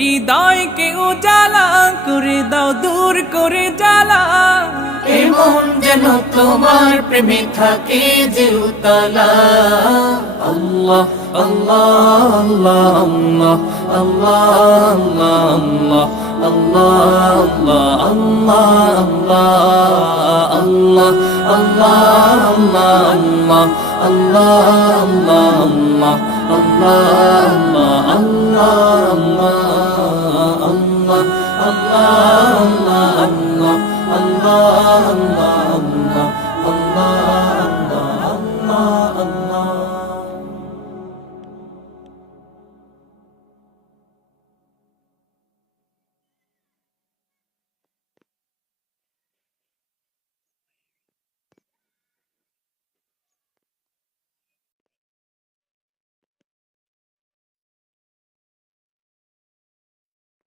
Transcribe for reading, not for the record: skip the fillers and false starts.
হৃদয়কে উজালা করে দাও, দূর করে জ্বালা। এমন যেন তোমার প্রেমে থাকে যে উতলা। আল্লাহ আল্লাহ আল্লাহ আল্লাহ আল্লাহ আল্লাহ আল্লাহ আল্লাহ আল্লাহ আল্লাহ আল্লাহ আল্লাহ আল্লাহ আল্লাহ আল্লাহ আল্লাহ আল্লাহ